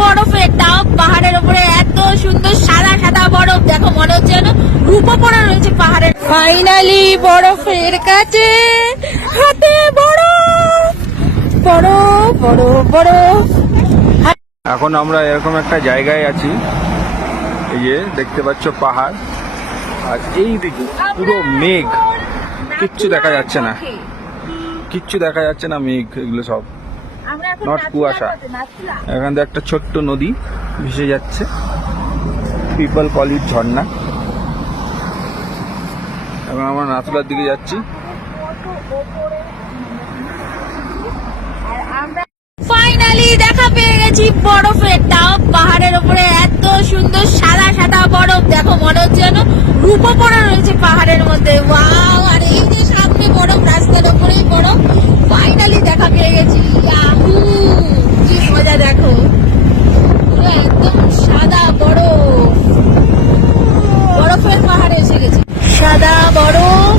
বরফের, তাও পাহাড়ের উপরে এত সুন্দর সাদা সাদা বরফ। দেখো মনে হচ্ছে যেন রূপো পড়া রয়েছে পাহাড়ের। ফাইনালি বরফের কাছে, হাতে বরফ, বরফ বরফ বরফ। এখন আমরা এরকম একটা জায়গায় আছি, এই যে দেখতে পাচ্ছ পাহাড়, আর এই দিকে পুরো মেঘ, কিচ্ছু দেখা যাচ্ছে না, কিচ্ছু দেখা যাচ্ছে না, মেঘ এগুলো সব নট কুয়াশা। এখান থেকে একটা ছোট্ট নদী ভেসে যাচ্ছে, পিপল কল ইট ঝর্ণা। এখন আমরা নাথুলার দিকে যাচ্ছি। ফাইনালি দেখা পেয়ে গেছি বরফের, তাও পাহাড়ের উপরে এত সুন্দর সাদা সাদা বরফ। দেখো মনে হচ্ছে যেন রূপো পড়া রয়েছে পাহাড়ের মধ্যে। ওয়াও! আর এই যে সামনে বরফ, রাস্তার উপরেই বরফ। ফাইনালি দেখা পেয়ে গেছি। ইয়াহু! কি মজা দেখো, পুরো একদম সাদা বরফ, বরফের পাহাড়ে এসে গেছি। সাদা বরফ,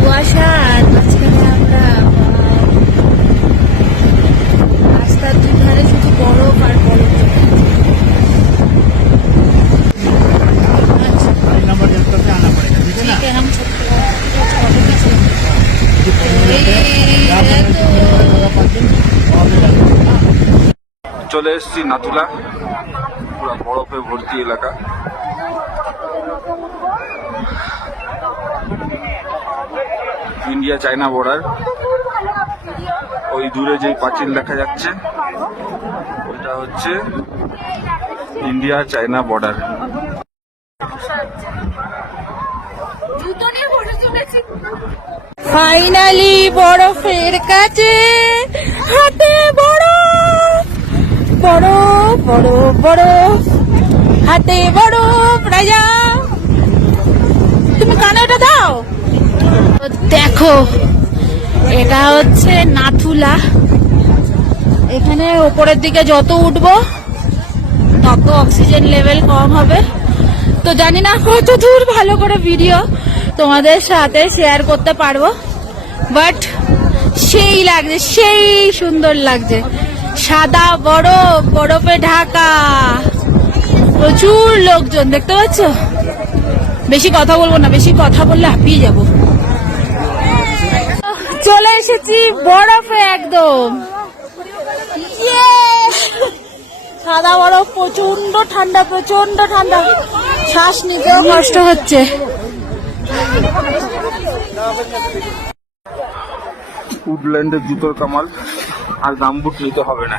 কুয়াশার মাঝখানে আমরা। রাস্তার দুধারে শুধু বরফ আর বরফ। চলে এসেছি নাথুলা, পুরো বরফে ভর্তি এলাকা। ইন্ডিয়া চায়না বর্ডার, ওই দূরে যে পাঁচিল দেখা যাচ্ছে ওইটা হচ্ছে ইন্ডিয়া চায়না বর্ডার। ফাইনালি বরফের কাছে, হাতে বরফ, বরফ বরফ বরফ, হাতে বরফ। রাজা, তুমি কানে এটা দাও। দেখো এটা হচ্ছে নাথুলা। এখানে উপরের দিকে যত উঠবো তত অক্সিজেন লেভেল কম হবে। তো জানি না কত দূর ভালো করে ভিডিও তোমাদের সাথে শেয়ার করতে পারবো, বাট সেই লাগছে, সেই সুন্দর লাগছে। সাদা বরফ, বরফে ঢাকা, প্রচুর লোকজন দেখতে পাচ্ছ। বেশি কথা বলবো না, বেশি কথা বললে হাঁপিয়ে যাবো। চলে এসেছি বরফে একদম। সাদা বরফ, প্রচন্ড ঠান্ডা, প্রচন্ড ঠান্ডা, শ্বাস নিতেও কষ্ট হচ্ছে। উডল্যান্ডের জুতোর কামাল, আর গামবুট নিতে হবে না।